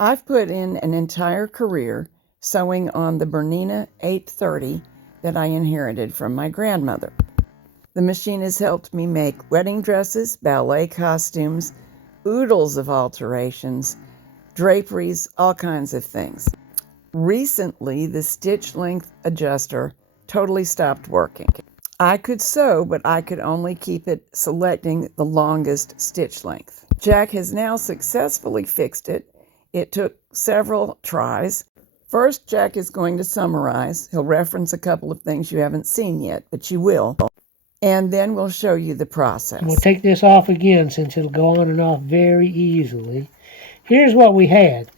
I've put in an entire career sewing on the Bernina 830 that I inherited from my grandmother. The machine has helped me make wedding dresses, ballet costumes, oodles of alterations, draperies, all kinds of things. Recently, the stitch length adjuster totally stopped working. I could sew, but I could only keep it selecting the longest stitch length. Jack has now successfully fixed it. It took several tries. First, Jack is going to summarize. He'll reference a couple of things you haven't seen yet, but you will. And then we'll show you the process. We'll take this off again since it'll go on and off very easily. Here's what we had.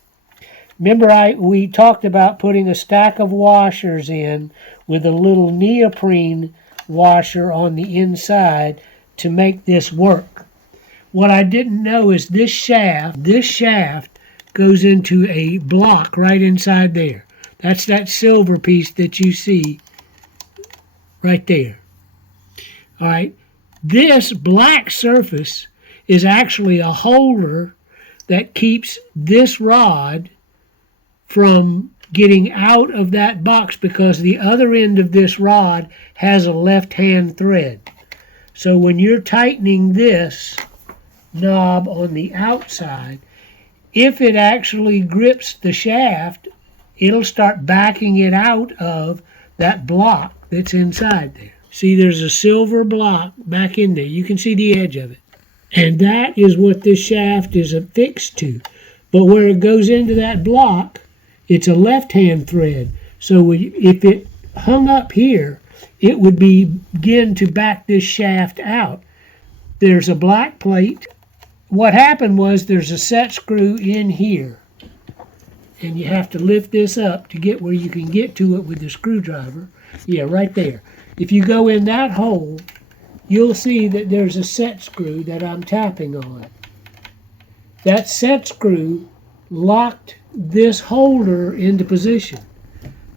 Remember we talked about putting a stack of washers in with a little neoprene washer on the inside to make this work. What I didn't know is this shaft goes into a block right inside there. That's that silver piece that you see right there. All right. This black surface is actually a holder that keeps this rod from getting out of that box because the other end of this rod has a left-hand thread. So when you're tightening this knob on the outside, if it actually grips the shaft, it'll start backing it out of that block that's inside there. See, there's a silver block back in there. You can see the edge of it. And that is what this shaft is affixed to. But where it goes into that block, it's a left-hand thread. So if it hung up here, it would begin to back this shaft out. There's a black plate. What happened was there's a set screw in here. And you have to lift this up to get where you can get to it with the screwdriver. Yeah, right there. If you go in that hole, you'll see that there's a set screw that I'm tapping on. That set screw locked this holder into position.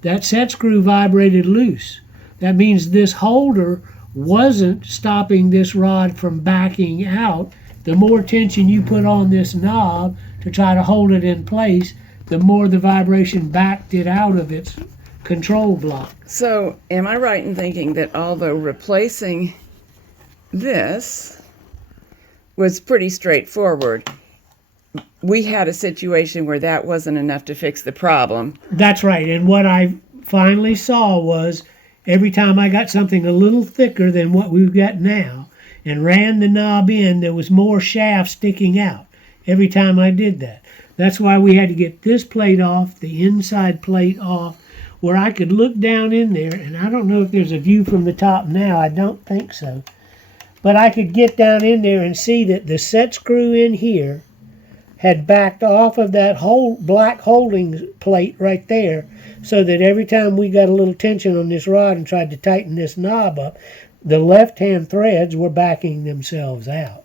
That set screw vibrated loose. That means this holder wasn't stopping this rod from backing out. The more tension you put on this knob to try to hold it in place, the more the vibration backed it out of its control block. So, am I right in thinking that although replacing this was pretty straightforward, we had a situation where that wasn't enough to fix the problem? That's right. And what I finally saw was every time I got something a little thicker than what we've got now and ran the knob in, there was more shaft sticking out every time I did that. That's why we had to get this plate off, the inside plate off, where I could look down in there, and I don't know if there's a view from the top now. I don't think so. But I could get down in there and see that the set screw in here had backed off of that whole black holding plate right there, so that every time we got a little tension on this rod and tried to tighten this knob up, the left-hand threads were backing themselves out.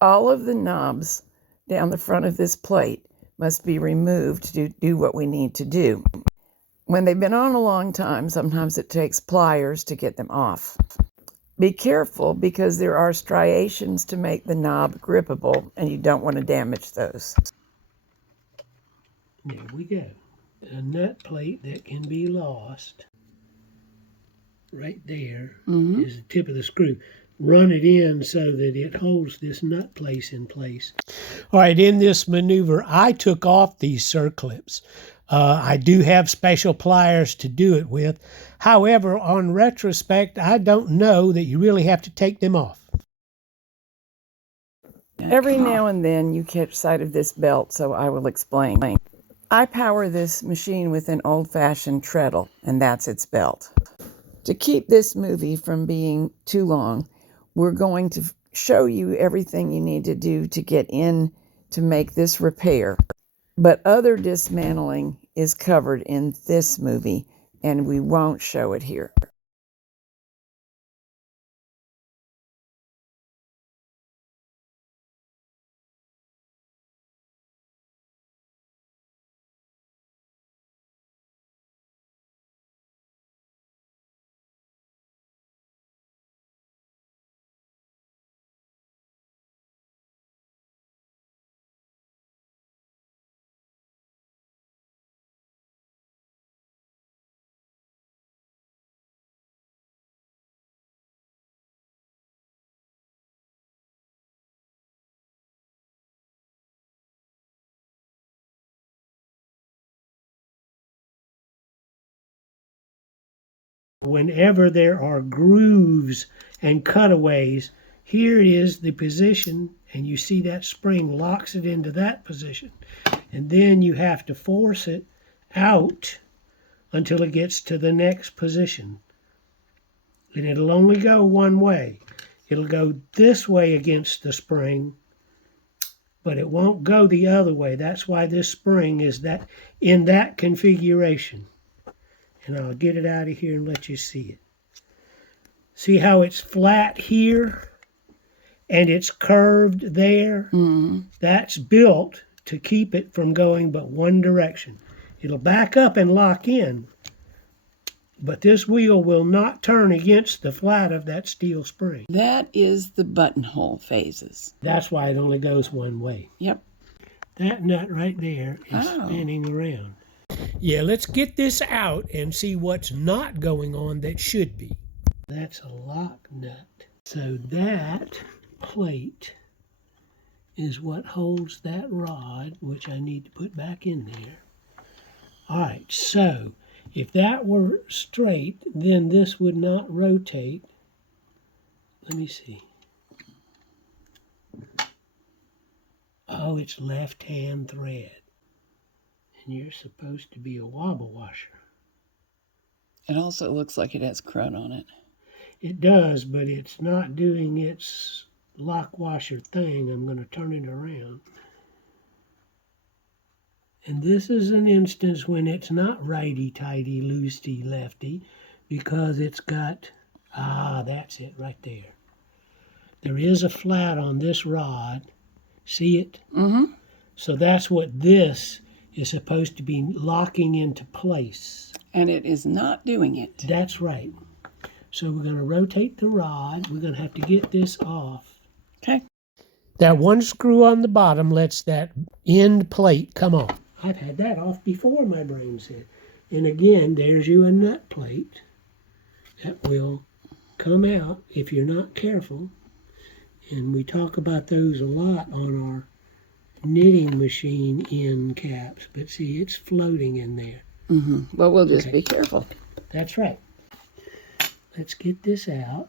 All of the knobs down the front of this plate must be removed to do what we need to do. When they've been on a long time, sometimes it takes pliers to get them off. Be careful because there are striations to make the knob grippable, and you don't want to damage those. There we go. A nut plate that can be lost. Right there is the tip of the screw. Run it in so that it holds this nut place in place. All right, in this maneuver, I took off these circlips. I do have special pliers to do it with. However, on retrospect, I don't know that you really have to take them off. Every now and then you catch sight of this belt, so I will explain. I power this machine with an old-fashioned treadle, and that's its belt. To keep this movie from being too long, we're going to show you everything you need to do to get in to make this repair. But other dismantling is covered in this movie, and we won't show it here. Whenever there are grooves and cutaways, here it is the position, and you see that spring locks it into that position. And then you have to force it out until it gets to the next position. And it'll only go one way. It'll go this way against the spring, but it won't go the other way. That's why this spring is that in that configuration. And I'll get it out of here and let you see it. See how it's flat here and it's curved there? Mm-hmm. That's built to keep it from going but one direction. It'll back up and lock in, but this wheel will not turn against the flat of that steel spring. That is the buttonhole phases. That's why it only goes one way. Yep. That nut right there is spinning around. Yeah, let's get this out and see what's not going on that should be. That's a lock nut. So that plate is what holds that rod, which I need to put back in there. All right, so if that were straight, then this would not rotate. Let me see. Oh, it's left-hand thread. And you're supposed to be a wobble washer. It also looks like it has crud on it. It does, but it's not doing its lock washer thing. I'm going to turn it around. And this is an instance when it's not righty-tighty, loosey-lefty, because it's got, that's it right there. There is a flat on this rod. See it? Mm-hmm. So that's what this is supposed to be locking into place. And it is not doing it. That's right. So we're going to rotate the rod. We're going to have to get this off. Okay. That one screw on the bottom lets that end plate come off. I've had that off before, my brain said. And again, there's you a nut plate that will come out if you're not careful. And we talk about those a lot on our knitting machine end caps. But see, it's floating in there. Mm-hmm. Well, we'll just be careful. That's right. Let's get this out.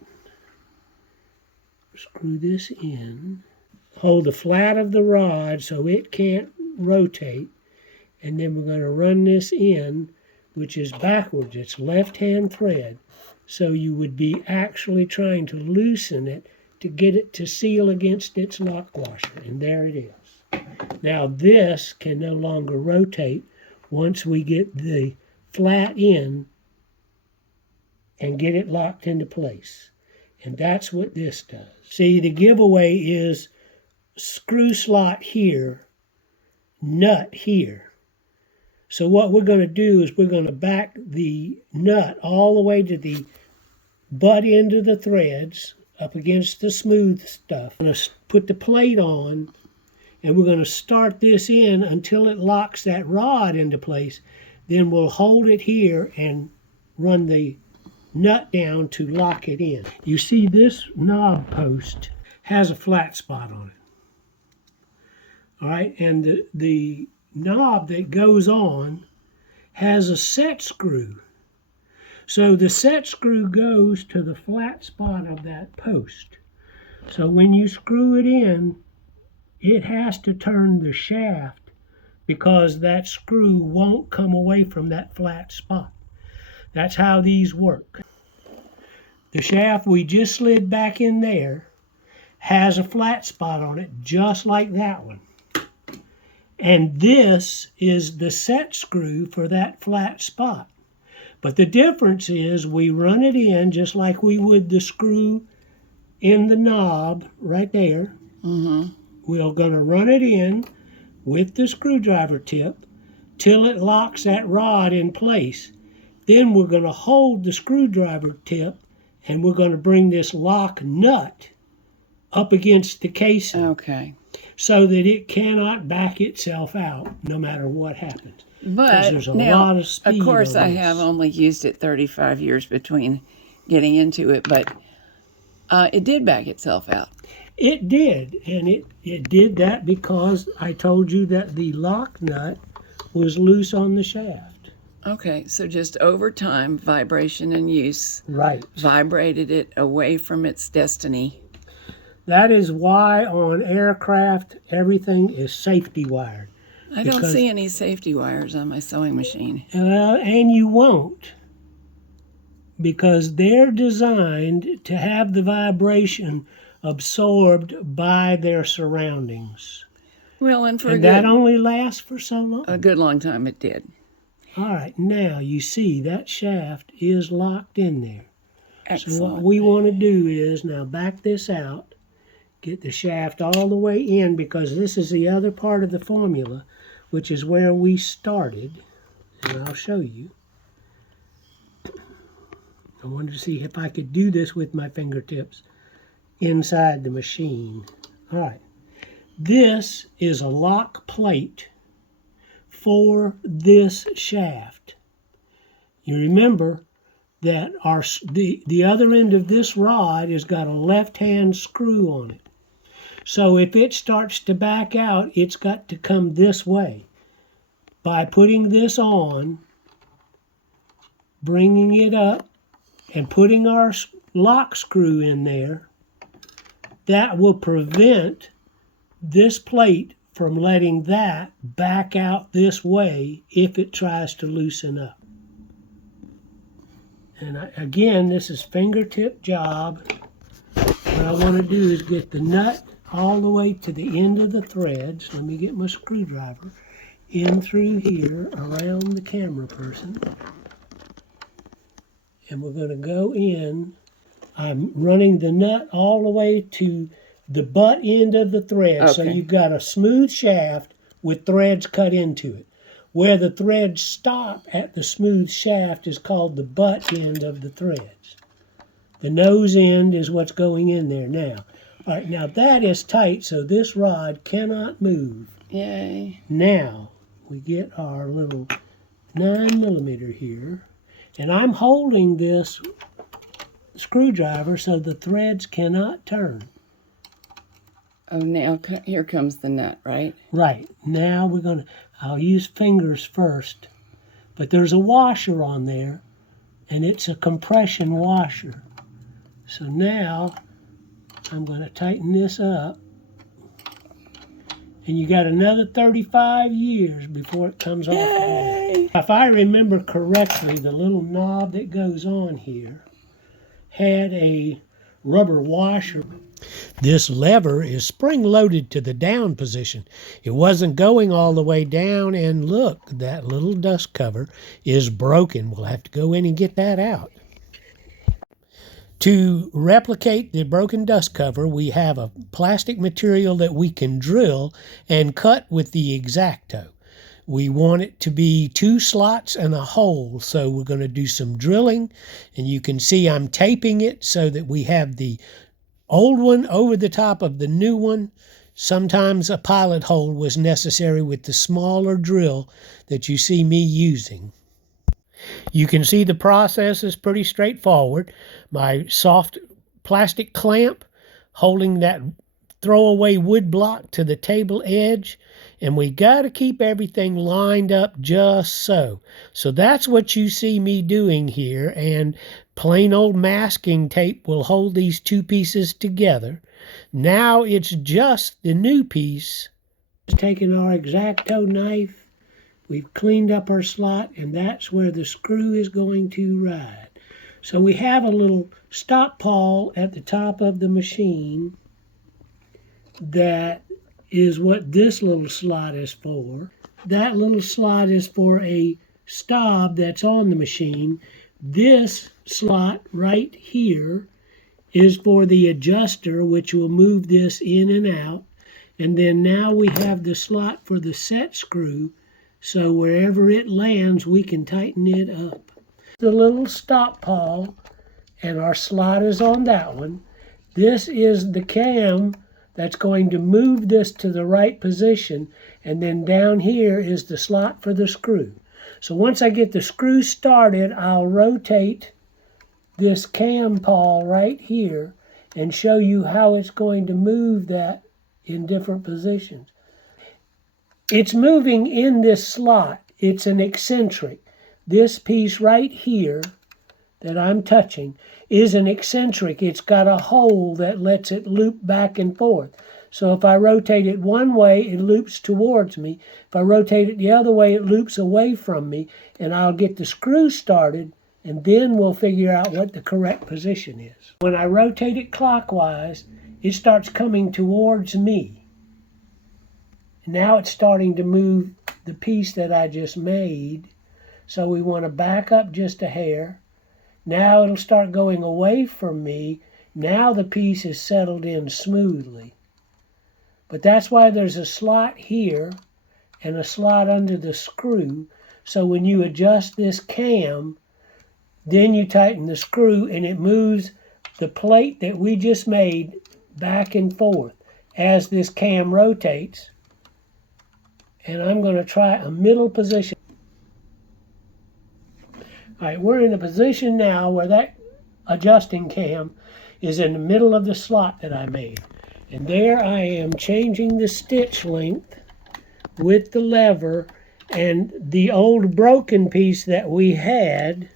Screw this in. Hold the flat of the rod so it can't rotate. And then we're going to run this in, which is backwards. It's left-hand thread. So you would be actually trying to loosen it to get it to seal against its lock washer. And there it is. Now this can no longer rotate once we get the flat in and get it locked into place. And that's what this does. See, the giveaway is screw slot here, nut here. So what we're going to do is we're going to back the nut all the way to the butt end of the threads up against the smooth stuff. We're going to put the plate on, and we're going to start this in until it locks that rod into place. Then we'll hold it here and run the nut down to lock it in. You see this knob post has a flat spot on it. All right, and the knob that goes on has a set screw. So the set screw goes to the flat spot of that post. So when you screw it in, it has to turn the shaft because that screw won't come away from that flat spot. That's how these work. The shaft we just slid back in there has a flat spot on it, just like that one. And this is the set screw for that flat spot. But the difference is we run it in just like we would the screw in the knob right there. Mm-hmm. We're going to run it in with the screwdriver tip till it locks that rod in place. Then we're going to hold the screwdriver tip and we're going to bring this lock nut up against the casing. Okay. So that it cannot back itself out no matter what happens. But there's a now, lot of speed of course, on I this. have only used it 35 years between getting into it, but it did back itself out. It did, and it did that because I told you that the lock nut was loose on the shaft. Okay, so just over time, vibration and use Right. vibrated it away from its destiny. That is why on aircraft everything is safety wired. I don't see any safety wires on my sewing machine. And you won't, because they're designed to have the vibration absorbed by their surroundings. Well, and that only lasts for so long. A good long time it did. All right, now you see that shaft is locked in there. Excellent. So what we want to do is now back this out, get the shaft all the way in, because this is the other part of the formula, which is where we started, and I'll show you. I wanted to see if I could do this with my fingertips inside the machine. All right, this is a lock plate for this shaft. You remember that the other end of this rod has got a left-hand screw on it. So if it starts to back out, it's got to come this way. By putting this on, bringing it up, and putting our lock screw in there, that will prevent this plate from letting that back out this way if it tries to loosen up. And again, this is fingertip job. What I want to do is get the nut all the way to the end of the threads. Let me get my screwdriver in through here around the camera person. And we're going to go in. I'm running the nut all the way to the butt end of the thread. Okay. So you've got a smooth shaft with threads cut into it. Where the threads stop at the smooth shaft is called the butt end of the threads. The nose end is what's going in there now. All right, now that is tight, so this rod cannot move. Yay. Now we get our little 9mm here, and I'm holding this screwdriver so the threads cannot turn. Oh, now here comes the nut, right? Right. Now I'll use fingers first, but there's a washer on there, and it's a compression washer. So now I'm going to tighten this up, and you got another 35 years before it comes off again. If I remember correctly, the little knob that goes on here had a rubber washer. This lever is spring-loaded to the down position. It wasn't going all the way down, and look, that little dust cover is broken. We'll have to go in and get that out. To replicate the broken dust cover, we have a plastic material that we can drill and cut with the X-Acto. We want it to be 2 slots and a hole, so we're going to do some drilling, and you can see I'm taping it so that we have the old one over the top of the new one. Sometimes a pilot hole was necessary with the smaller drill that you see me using. You can see the process is pretty straightforward. My soft plastic clamp holding that throwaway wood block to the table edge, and we got to keep everything lined up just so. So that's what you see me doing here, and plain old masking tape will hold these 2 pieces together. Now it's just the new piece. Taking our X-Acto knife, we've cleaned up our slot, and that's where the screw is going to ride. So we have a little stop pawl at the top of the machine. That is what this little slot is for. That little slot is for a stop that's on the machine. This slot right here is for the adjuster, which will move this in and out. And then now we have the slot for the set screw, so wherever it lands, we can tighten it up. The little stop pawl, and our slot is on that one. This is the cam that's going to move this to the right position, and then down here is the slot for the screw. So once I get the screw started, I'll rotate this cam pawl right here and show you how it's going to move that in different positions. It's moving in this slot. It's an eccentric. this piece right here that I'm touching is an eccentric. It's got a hole that lets it loop back and forth. So if I rotate it one way, it loops towards me. If I rotate it the other way, it loops away from me, and I'll get the screw started, and then we'll figure out what the correct position is. When I rotate it clockwise, it starts coming towards me. Now it's starting to move the piece that I just made. So we want to back up just a hair. Now it'll start going away from me. Now the piece is settled in smoothly. But that's why there's a slot here and a slot under the screw. So when you adjust this cam, then you tighten the screw and it moves the plate that we just made back and forth as this cam rotates. And I'm going to try a middle position. All right, we're in a position now where that adjusting cam is in the middle of the slot that I made. And there I am changing the stitch length with the lever, and the old broken piece that we had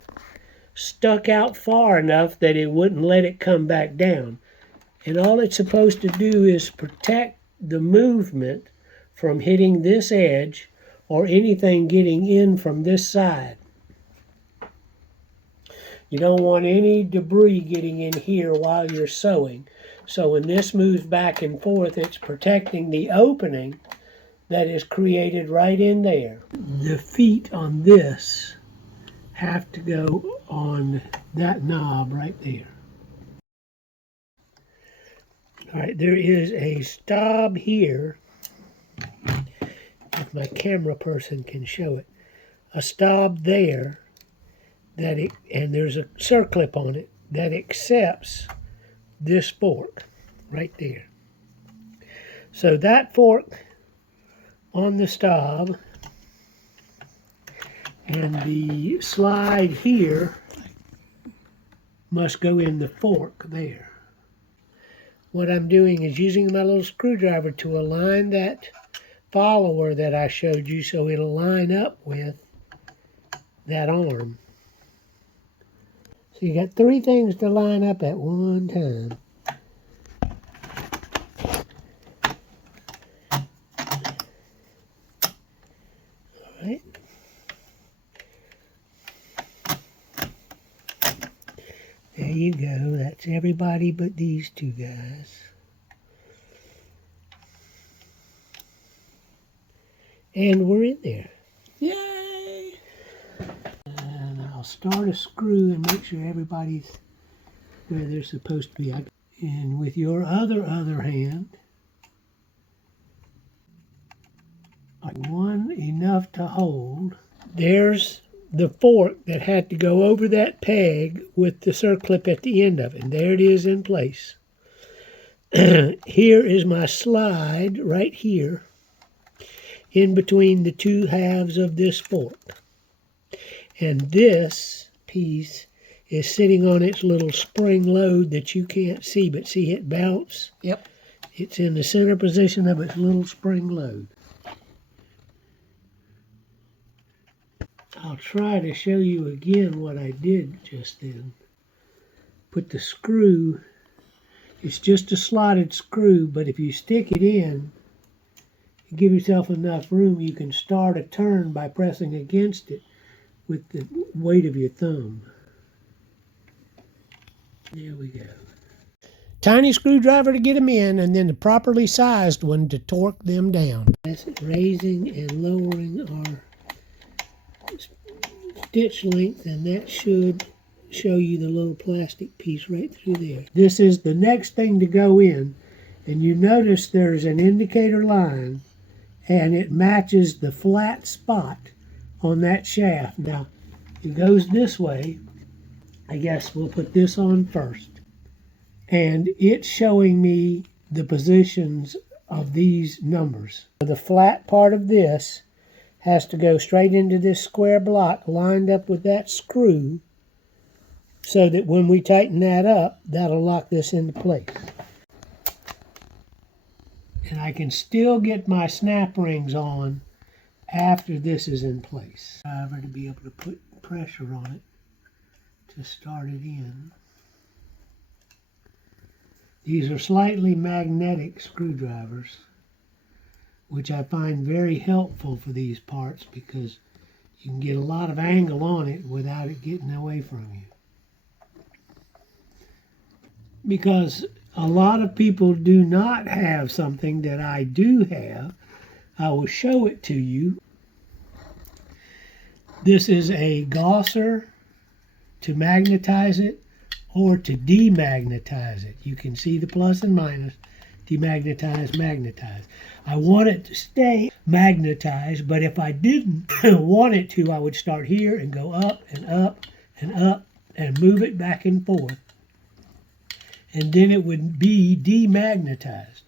stuck out far enough that it wouldn't let it come back down. And all it's supposed to do is protect the movement from hitting this edge or anything getting in from this side. You don't want any debris getting in here while you're sewing. So when this moves back and forth, it's protecting the opening that is created right in there. The feet on this have to go on that knob right there. All right, there is a stop here, if my camera person can show it. A stop there, and there's a circlip on it that accepts this fork right there. So that fork on the stop and the slide here must go in the fork there. What I'm doing is using my little screwdriver to align that follower that I showed you so it'll line up with that arm. So you got three things to line up at one time. All right. There you go. That's everybody but these two guys. And we're in there. Yay! And I'll start a screw and make sure everybody's where they're supposed to be. And with your other hand, one enough to hold. There's the fork that had to go over that peg with the circlip at the end of it. And there it is in place. Here is my slide right here in between the two halves of this fork. And this piece is sitting on its little spring load that you can't see, but see it bounce? Yep. It's in the center position of its little spring load. I'll try to show you again what I did just then. Put the screw, it's just a slotted screw, but if you stick it in, you give yourself enough room, you can start a turn by pressing against it with the weight of your thumb. There we go. Tiny screwdriver to get them in, and then the properly sized one to torque them down. That's raising and lowering our stitch length, and that should show you the little plastic piece right through there. This is the next thing to go in, and you notice there's an indicator line, and it matches the flat spot on that shaft. Now, it goes this way. I guess we'll put this on first. And it's showing me the positions of these numbers. The flat part of this has to go straight into this square block lined up with that screw so that when we tighten that up, that'll lock this into place. And I can still get my snap rings on after this is in place. To be able to pressure on it to start it in. These are slightly magnetic screwdrivers, which I find very helpful for these parts because you can get a lot of angle on it without it getting away from you. Because a lot of people do not have something that I do have. I will show it to you. This is a gausser to magnetize it or to demagnetize it. You can see the plus and minus. Demagnetize, magnetize. I want it to stay magnetized, but if I didn't want it to, I would start here and go up and up and up and move it back and forth. And then it would be demagnetized.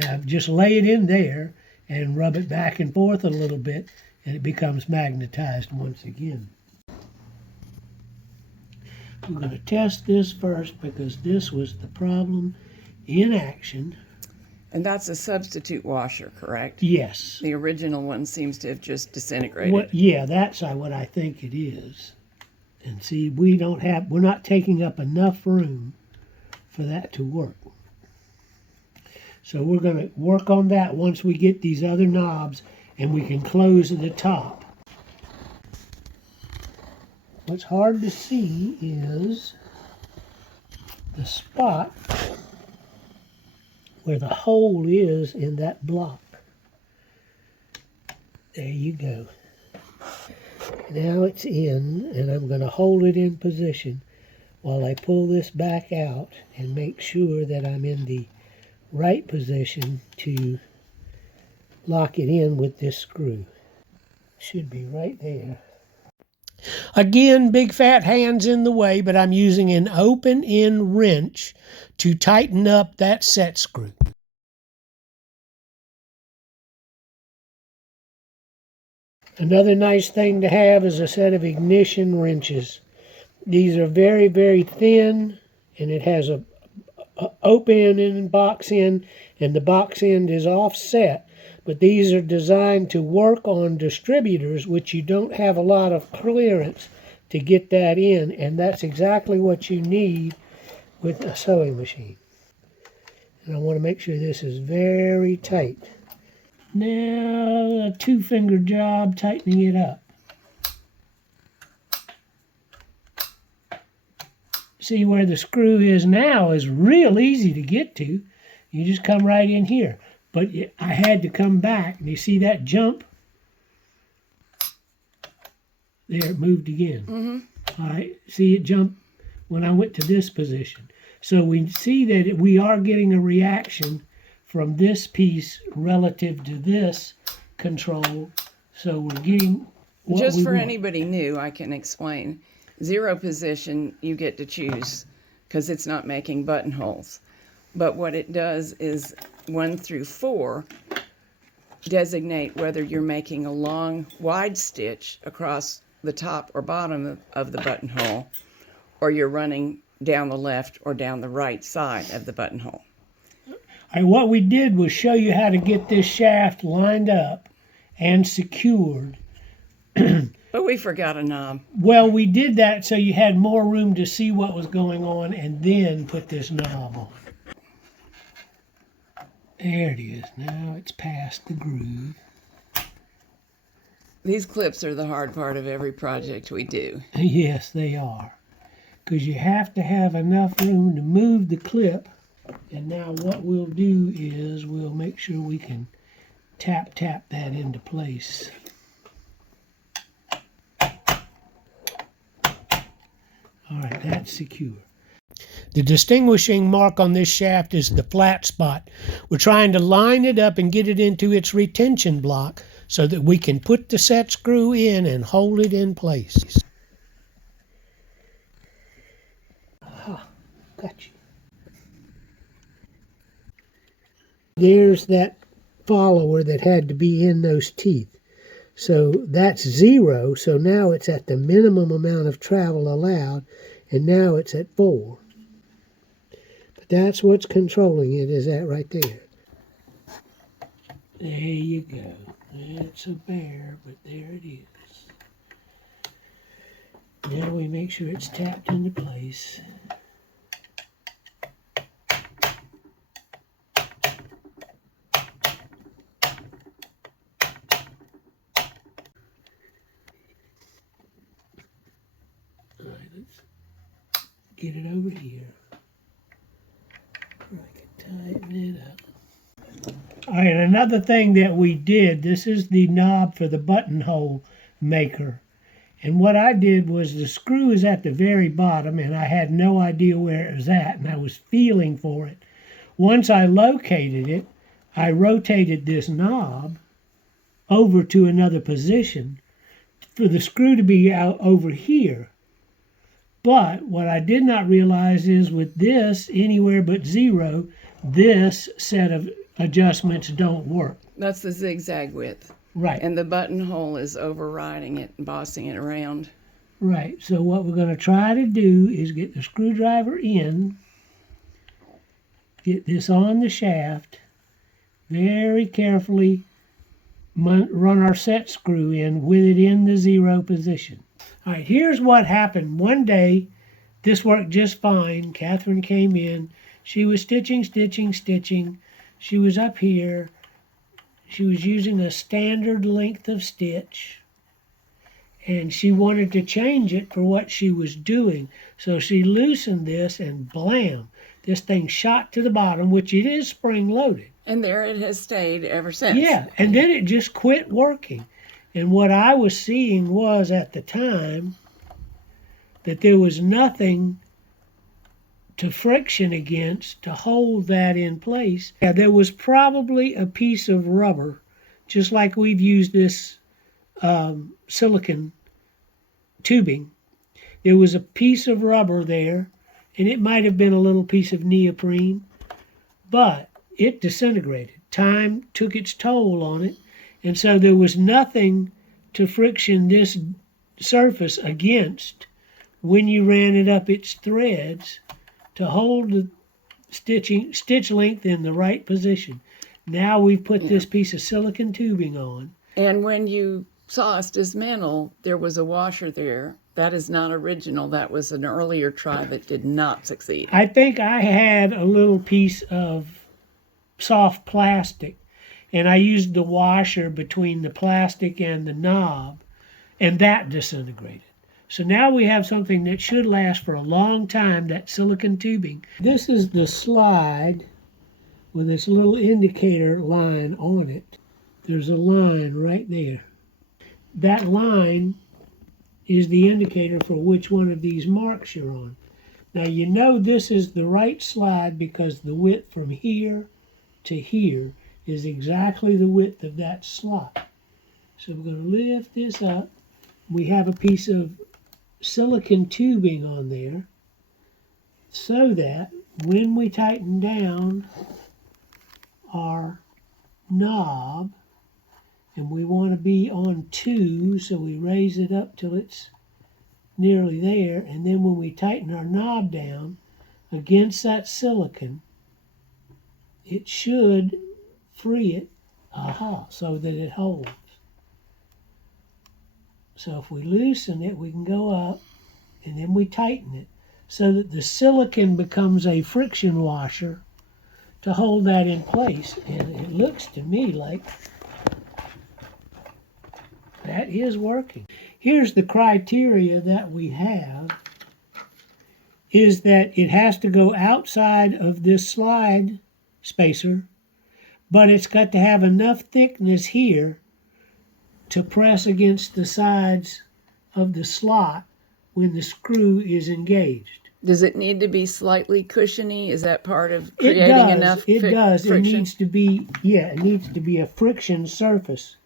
Now just lay it in there and rub it back and forth a little bit, and it becomes magnetized once again. We're going to test this first because this was the problem in action. And that's a substitute washer, correct? Yes. The original one seems to have just disintegrated. Yeah, that's what I think it is. And see, we're not taking up enough room for that to work. So we're going to work on that once we get these other knobs and we can close the top. What's hard to see is the spot where the hole is in that block. There you go. Now it's in, and I'm going to hold it in position while I pull this back out and make sure that I'm in the right position to lock it in with this screw. Should be right there. Again, big fat hand's in the way, but I'm using an open end wrench to tighten up that set screw. Another nice thing to have is a set of ignition wrenches. These are very, very thin, and it has a open end and box end, and the box end is offset. But these are designed to work on distributors, which you don't have a lot of clearance to get that in, and that's exactly what you need with a sewing machine. And I want to make sure this is very tight. Now, a two-finger job tightening it up. See where the screw is now is real easy to get to. You just come right in here. But I had to come back. And you see that jump? There, it moved again. Mm-hmm. All right, see it jump when I went to this position. So we see that we are getting a reaction from this piece relative to this control. So we're getting what Just we for want. anybody new, I can explain. 0 position, you get to choose because it's not making buttonholes. But what it does is 1 through 4 designate whether you're making a long, wide stitch across the top or bottom of the buttonhole, or you're running down the left or down the right side of the buttonhole. All right, what we did was show you how to get this shaft lined up and secured. But we forgot a knob. Well, we did that so you had more room to see what was going on and then put this knob on. There it is. Now it's past the groove. These clips are the hard part of every project we do. Yes, they are. Because you have to have enough room to move the clip. And now what we'll do is we'll make sure we can tap that into place. All right, that's secure. The distinguishing mark on this shaft is the flat spot. We're trying to line it up and get it into its retention block so that we can put the set screw in and hold it in place. Aha, gotcha. There's that follower that had to be in those teeth. So that's 0, so now it's at the minimum amount of travel allowed, and now it's at 4. But that's what's controlling it, is that right there. There you go. It's a bear, but there it is. Now we make sure it's tapped into place. All right, let's get it over here. I can tighten it up. All right, another thing that we did, this is the knob for the buttonhole maker. And what I did was the screw is at the very bottom, and I had no idea where it was at, and I was feeling for it. Once I located it, I rotated this knob over to another position for the screw to be out over here. But what I did not realize is with this, anywhere but 0, this set of adjustments don't work. That's the zigzag width. Right. And the buttonhole is overriding it and bossing it around. Right. So what we're going to try to do is get the screwdriver in, get this on the shaft, very carefully run our set screw in with it in the 0 position. All right, here's what happened. One day, this worked just fine. Catherine came in. She was stitching. She was up here. She was using a standard length of stitch, and she wanted to change it for what she was doing. So she loosened this, and blam, this thing shot to the bottom, which it is spring-loaded. And there it has stayed ever since. Yeah, and then it just quit working. And what I was seeing was, at the time, that there was nothing to friction against to hold that in place. Yeah, there was probably a piece of rubber, just like we've used this silicone tubing. There was a piece of rubber there, and it might have been a little piece of neoprene, but it disintegrated. Time took its toll on it, and so there was nothing to friction this surface against when you ran it up its threads to hold the stitch length in the right position. Now we've put this piece of silicone tubing on. And when you saw us dismantle, there was a washer there. That is not original. That was an earlier try that did not succeed. I think I had a little piece of soft plastic, and I used the washer between the plastic and the knob, and that disintegrated. So now we have something that should last for a long time, that silicone tubing. This is the slide with this little indicator line on it. There's a line right there. That line is the indicator for which one of these marks you're on. Now you know this is the right slide because the width from here to here is exactly the width of that slot. So we're going to lift this up. We have a piece of silicone tubing on there so that when we tighten down our knob, and we want to be on 2, so we raise it up till it's nearly there, and then when we tighten our knob down against that silicone, it should free it, so that it holds. So if we loosen it, we can go up, and then we tighten it so that the silicone becomes a friction washer to hold that in place. And it looks to me like that is working. Here's the criteria that we have, is that it has to go outside of this slide spacer, but it's got to have enough thickness here to press against the sides of the slot when the screw is engaged. Does it need to be slightly cushiony? Is that part of creating enough friction? It does. Friction? It needs to be, it needs to be a friction surface.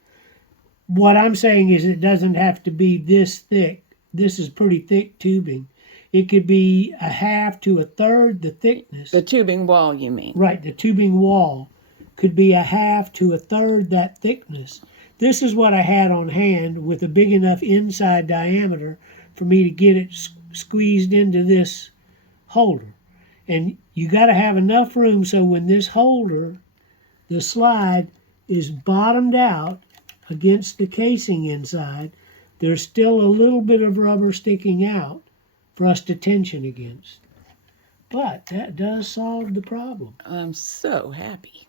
What I'm saying is it doesn't have to be this thick. This is pretty thick tubing. It could be a half to a third the thickness. The tubing wall, you mean? Right, the tubing wall could be a half to a third that thickness. This is what I had on hand with a big enough inside diameter for me to get it squeezed into this holder. And you got to have enough room so when this holder, the slide, is bottomed out against the casing inside, there's still a little bit of rubber sticking out for us to tension against. But that does solve the problem. I'm so happy.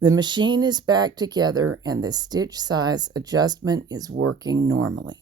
The machine is back together and the stitch size adjustment is working normally.